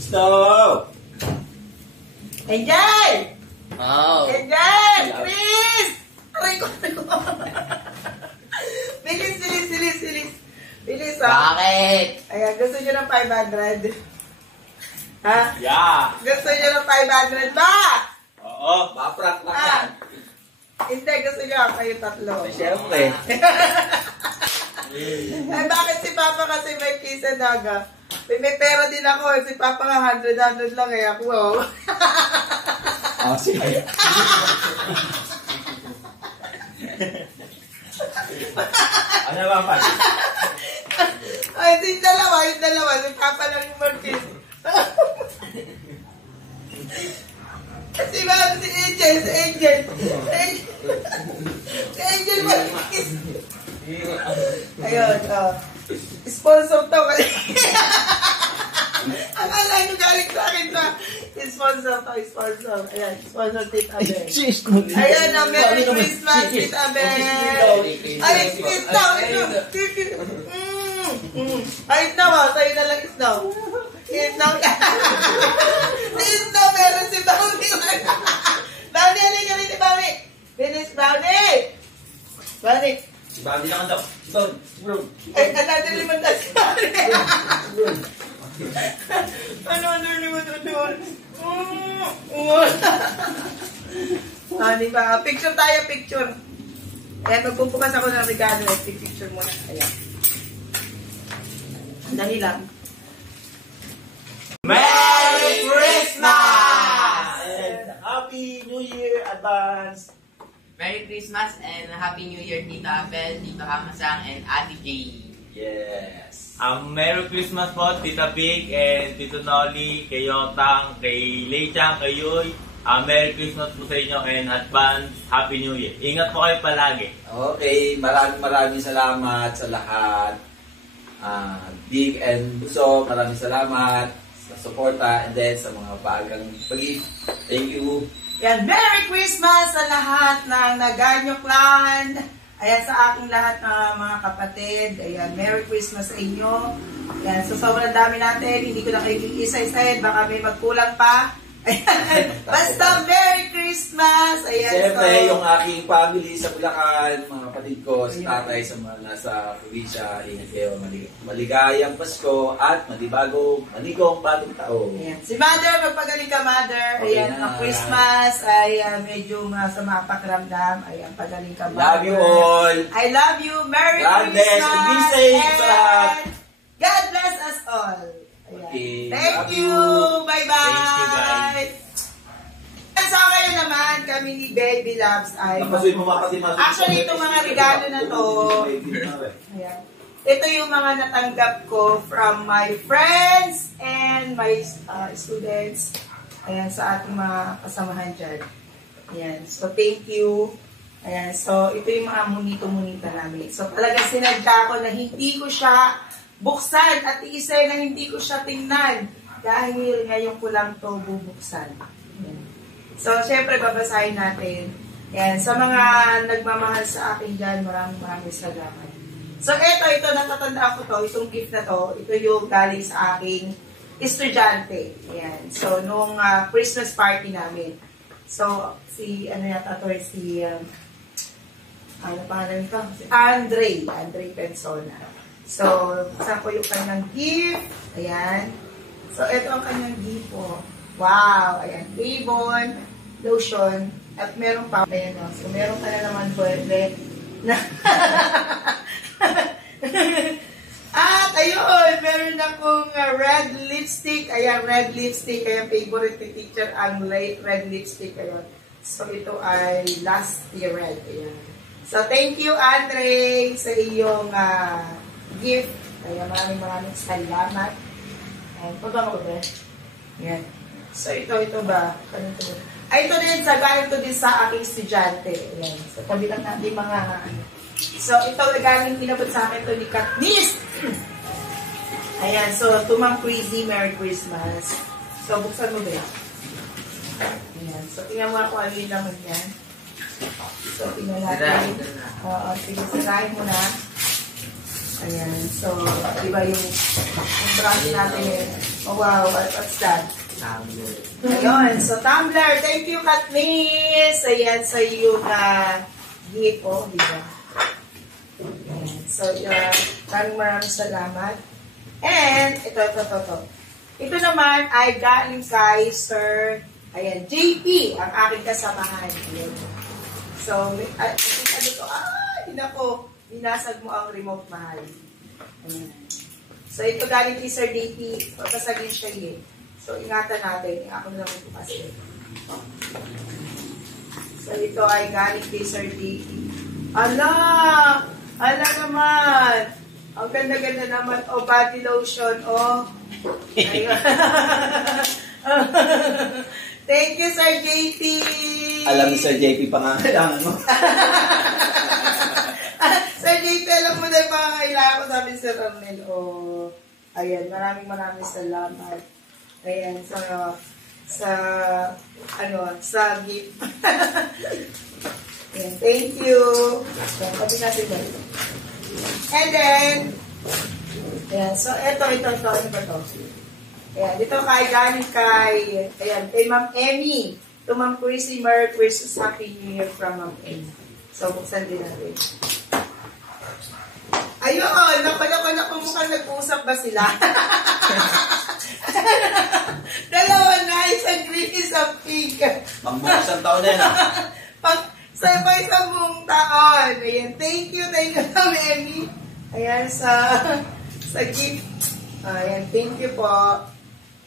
Stop! Angel! Oh. Angel! Please! Aray ko. Bilis. Bilis, ha? Bakit? Ayan, gusto nyo ng 500? Ha? Yeah! Gusto nyo ng 500 ba? Oo, maprank lang yan. Hindi, gusto nyo kayo tatlo. Siyempre. Ay, bakit si Papa kasi may kisa daga? May pera din ako. Si Papa nga 100 lang eh. Ako, oh. Sige. Ano ba, Pan? Ay, yung dalawa. Si Papa lang yung markis. Si Angel. Si Angel markis. Ayun, sponsor to kasi. Akala nyo galing sa akin na sponsor. Ayan, sponsor Tita Abel. Ayan na, Merry Christmas, Tita Abel. Ay, Isnaw. Ay, Isnaw, sa'yo na lang Isnaw. Isnaw, meron si Bounty. Bounty, halika rin si Bounty. Bilis, Bounty. Si Bobby naman daw. Bro. Ay, another limandaan si Bounty. Ano, diba? Picture tayo. Ayan, magpupukas ako ng regalo. Picture muna. Ayan. Dali lang. Merry Christmas! And Happy New Year advance! Merry Christmas and Happy New Year, Tita Abel, Tito Hamasang, and Ate Jay. Yes! Merry Christmas po, Tita Big and Tito Nolly, kay Yotang, kay Leichang, kay Yoy. Merry Christmas po sa inyo and advance Happy New Year. Ingat po kayo palagi. Okay, maraming salamat sa lahat. Big and Buso, maraming salamat sa suporta and then sa mga bagang pag-ibig. Thank you. Yan, Merry Christmas sa lahat ng Naganyo Clan. Ayan, sa aking lahat ng mga kapatid. Ayan, Merry Christmas sa inyo. Ayan, so sobrang dami natin. Hindi ko na kayo isa-isahin. Baka may magkulang pa. Ayan, basta Merry Christmas. Ayan, Siyempre, so, yung aking family sa Bulacan, mga kapatid ko, sa tatay, sa mga nasa probinsya, ingat kayo, maligayang Pasko at maligong bagong taon. ayan. Si Mother, magpagaling ka, Mother. Okay Ayan, na. ang Christmas ay medyo masama pakiramdam. Ayan, pagaling ka, Mother. Love you all. I love you. Merry God bless Christmas. and be safe sa lahat. God bless us all. Ayan. Okay. Thank Love you. you. Bye-bye. Thank you, guys. Sa kayo naman, kami ni Baby Loves ay... Napasuin mo mapati mas. Actually, itong mga regalo na to, ayan. Ito yung mga natanggap ko from my friends and my students. Ayan, sa ating mga kasamahan dyan. Ayan, so thank you. Ayan, so ito yung mga munito-munita namin. So talagang sinadya ko na hindi ko siya buksan at iisay na hindi ko siya tingnan. Dahil ngayon ko lang to bubuksan. Ayan. So, syempre, babasahin natin. Ayan, sa mga nagmamahal sa akin dyan, maraming salamat. So, ito, natatandaan ko to, itong gift na to, ito yung galing sa aking estudyante. Ayan, so, nung Christmas party namin. So, si Andre Pensona. So, saan ko yung kanyang gift. Ayan. So, ito ang kanyang gift po. Wow! Ayan, Avon, lotion, at meron pa. Ayan o. So, meron ka na naman boyfriend na... At, ayun, meron akong red lipstick. Ayan, red lipstick. Ayan, favorite ni teacher ang red lipstick. Ayan. So, ito ay last year red. Ayan. So, thank you, Andre, sa iyong gift. Ayan, maraming salamat. Ayan, punta mo ko ba? Ayan. So, ito ba? Ay, ito din, galing to din sa aking estudyante. Ayan. So, tabi lang natin mga... So, ito, galing inabot sa akin to ni Katniss. Ayan. So, to Ma'am Crazy, Merry Christmas. So, buksan mo ba? Ayan. So, tingnan mo ako ano yung naman yan. So, tingnan natin. Oo, sige, sirahin mo na. Ayan. So, diba yung brand natin yun? Oh, wow. What's that? Ayun. So, tumbler. Thank you, Katniss. Ayan, sa iyo na gift. Oh, diba? Ayan. So, maraming salamat. And, ito. Ito naman ay galing kay Sir, ayan, JP, ang aking kasamahan. Ayan. So, ano to? Hinako, binasag mo ang remote, mahal. Ayan. So, ito galing kay Sir JP, papasagin siya eh. So, ingatan natin. Ako na lang ito kasi. So, ito ay galing kay Sir JP. Ala naman! Ang ganda-ganda naman. Oh, body lotion. Oh. Ayun. Thank you, Sir JP. Alam ni Sir JP pangangailangan mo. Sir JP, alam mo na yung pangangailangan ko, sabi ni Sir Arnel. Oh. Ayan, maraming salamat. Ayan, sa gift. Ayan, thank you. Ayan, pati natin ba? And then, ayan, so ano ba to? Ayan, dito galing kay Ma'am Emmy. To Ma'am Chrissy, Merry Christmas, Happy New Year from Ma'am Emmy. So, buksan din natin. Ayun, naku, mukhang nag-uusap ba sila? Dalawa na, isang green, isang pink. Pangbukas ang taon din, Sabay sa buong taon. Ayan, thank you, Ma'am Emmy. Ayan, sa gift. Ayan, thank you po.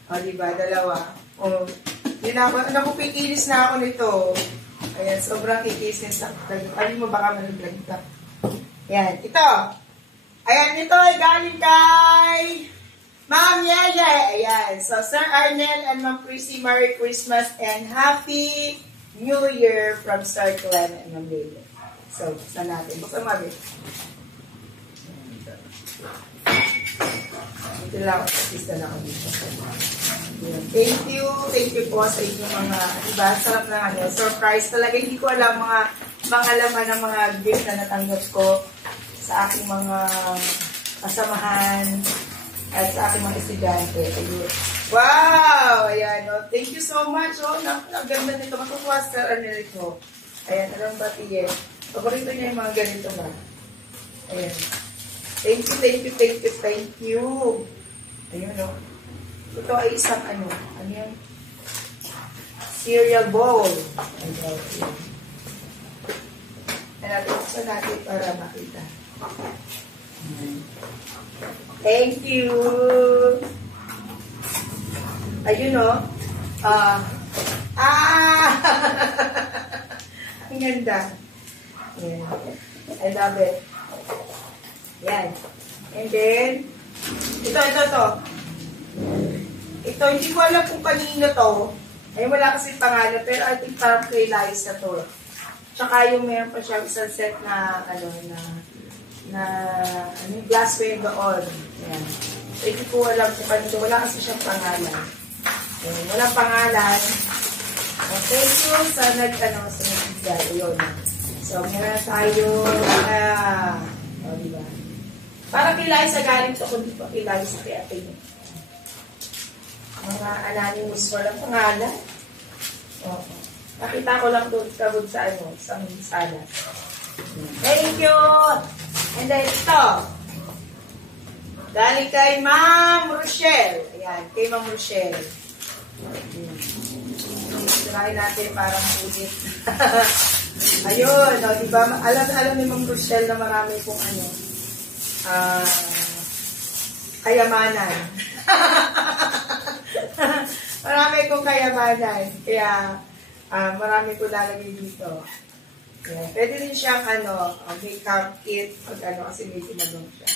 O, diba, dalawa. O, nakupikilis na ako nito. Ayan, sobrang kikilis na. Alin mo baka malaglag ka. Ayan, ito. Ayan, ito ay galing kay Ma'am Yaya. Ayan, so Sir Arnel and Ma'am Chrissy, Merry Christmas and Happy New Year from Sir Clem and Ma'am Yaya. So, buksan natin. Buksan mo, Abit. Ito lang, artista na ako dito. Thank you po sa inyong mga, diba, sarap na surprise talaga. Hindi ko alam mga laman ng mga gift na natanggap ko sa aking mga kasamahan at sa aking mga estudyante. Ayun. Wow! Ayan, oh. Thank you so much. Oh, ganda nito. Matutuwa sa Arnel ko. Ayan, alam ba, Tiye? Paborito niya yung mga ganito ba? Ayan. Thank you. Ayun, no? Ito ay isang ano yan? Cereal bowl. Ayun. Natin natin para makita. Thank you. Ayun, no? Ang ganda. Ayan. I love it. Yan. And then, ito. Ito, hindi ko alam kung kanino to. Ay, wala kasi pangalan, pero I think parang kay Liza to. Tsaka yung meron pa siya isang set na, glass window on. Yan. So, hindi ko alam kung kanino. Wala kasi siyang pangalan. Ayan, walang pangalan. Thank you sa nag-bigay. Ayun. So, meron tayo, diba? Parang kay Liza galing to, kundi pa kay Liza kay ate niya. Mga anonymous, walang pangalan. Oo. Nakita ko lang doon sa sala. Thank you! And then ito. Galing kay Ma'am Rochelle. Ayan, kay Ma'am Rochelle. Tirahin natin parang ulit. Ayun, no, diba? Alam ni Ma'am Rochelle na marami pong kayamanan. Marami kong kayamanan. Kaya, marami ko lalagay dito. Yeah. Pwede rin siyang, makeup kit. Kasi medyo madong siya.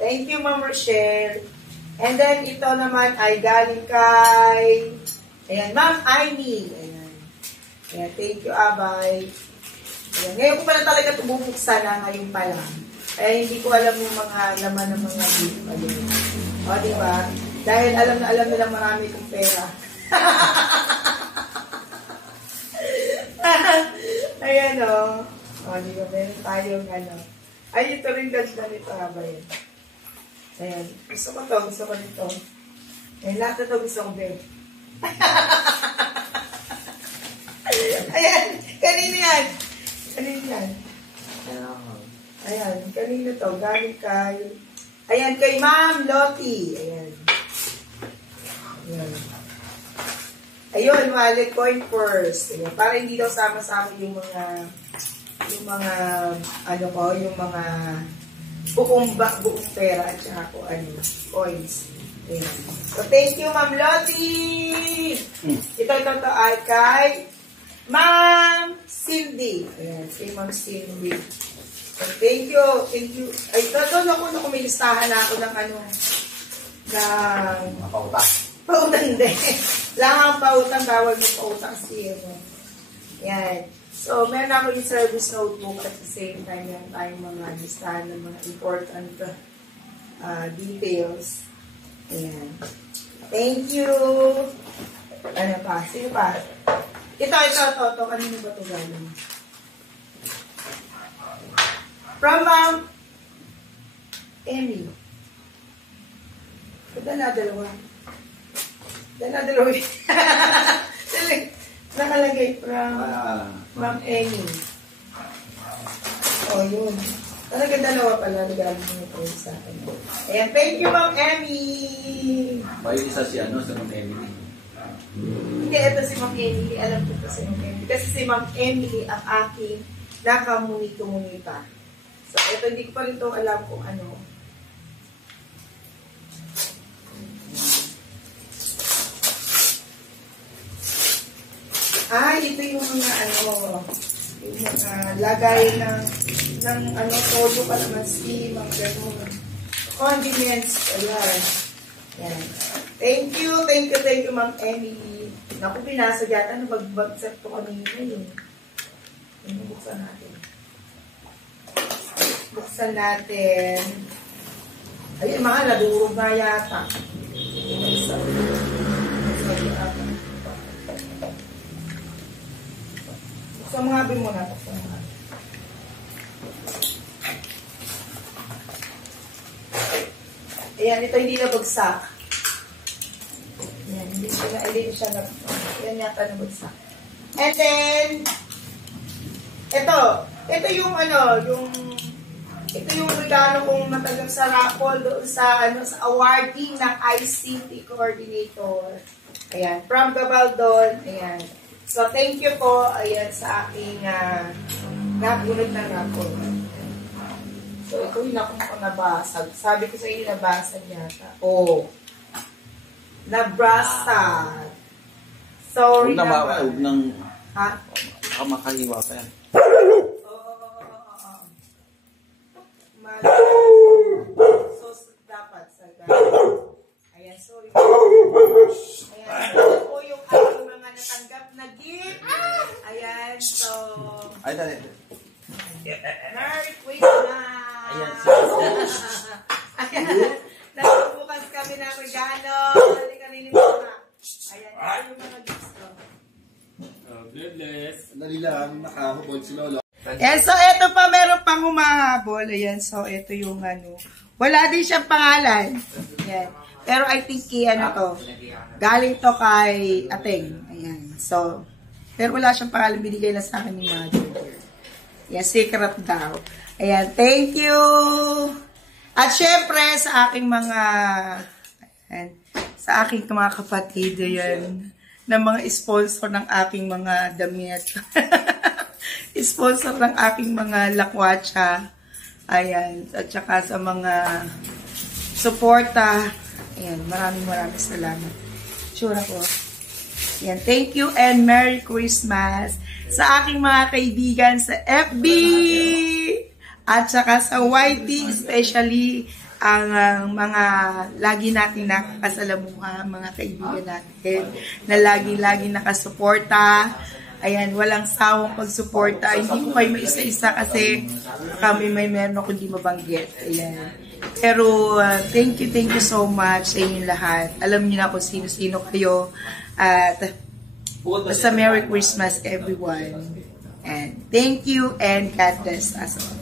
Thank you, Ma'am Rochelle. And then, ito naman ay galing kay, ayan, Ma'am Aimee. Ayan. Ayan, thank you, Abay. Ayan. Ngayon ko pala talaga ito bubuksan na ngayon pa lang. Kaya hindi ko alam yung mga laman ng mga gift. O, diba? Dahil alam nilang marami kong pera. Ayan, o. O, diba? Meron tayong, Ay, ito rin ganda nito, haba yun. Ayan. Gusto ko nito. Ayan, lahat ito gusto ko, babe. Ayan, kanino yan? Kanino yan? Ayan, kanino to? Galing kay... Ayan, kay Ma'am Lottie. Ayan. Ayan. Ayun, wallet coin purse. Ayan, para hindi daw sama-sama yung mga buong pera at saka coins. Ayan. So, thank you, Ma'am Lottie! Ito ay kay Ma'am Cindy. Ayan, kay Ma'am Cindy. So, thank you. Ay, doon ako may listahan na ako ng pautang din. Lang ang pautang, bawal mo pautang siya. Yan. So, meron ako yung service notebook at the same time yan tayong mga listahan ng mga important details. Ayan. Thank you. Ano pa? Sino pa? Ito. Kanino ba ito galing? From Ma'am Emmy. Ito na, dalawa. Nakalagay from Ma'am Emmy. O, yun. Talaga dalawa pala. Regalo mo ito sa akin. Ayan, thank you, Ma'am Emmy. May isa si Ma'am Emily. Hindi, ito si Ma'am Emily. Alam ko ito si Ma'am Emily. Kasi si Ma'am Emily ang aking nakamunito-munita. So, ito, hindi ko pa rin ito alam kung ano. Ito yung mga yung mga lagay ng todo kalamansi, mga ganun. Condiments, ayan. Yan. Thank you, Ma'am Emily. Naku, pinasa yata na bagbagsak to kanina yun. Buksan natin. Ayun, mga nadurog na yata. Buksan mga bin muna. Ayan, ito hindi na bagsak. Ayan, hindi siya na, yan yata na bagsak. And then, ito yung regalo kong matagal sa raffle doon sa awarding ng ICT coordinator. Ayan, from Gabaldon. Ayan. So, thank you po, ayan, sa aking nabunod ng raffle. So, ito yung ako nabasag. Sabi ko sa inyo, nabasag yata. Oh. Nabasag. Sorry naman. Huwag nang... Ha? Baka makahiwa pa yan. So, dapat sa ayan, sorry. Ayan, ito po yung aking mga natanggap na gift. Ayan, so... Ay, dali. Merry Christmas! Ayan, nagbubukas kami ng regalo. Dali kami ni Mama. Ayan, ito yung mga gifts ko. Dali lang, nakahubol si Lolo. Ayan, so ito pa, meron pang humahabol. Ayan, so ito yung wala din siyang pangalan. Ayan. Pero I think to. Galing to kay Ateng. Ayan. So, pero wala siyang pangalan. Binigay na sa akin ni Mother. Ayan, secret daw. Ayan, thank you. At syempre, sa aking mga kapatid, ayan, na mga sponsor ng aking mga damit. Sponsor ng aking mga lakwatsa. Ayan, at saka sa mga suporta. Ayan, maraming salamat. Sure ako. Ayan, thank you and Merry Christmas sa aking mga kaibigan sa FB at saka sa YT, especially ang mga lagi nating nakakasalamuha, mga kaibigan natin na lagi nakasuporta. Ayan, walang sawang pagsuporta. Hindi ko kayo maisa-isa kasi kami meron ako hindi mabanggit. Ayan. Pero thank you so much sa inyong lahat. Alam niyo na kung sino-sino kayo. At basta Merry Christmas everyone. And thank you and God bless us all.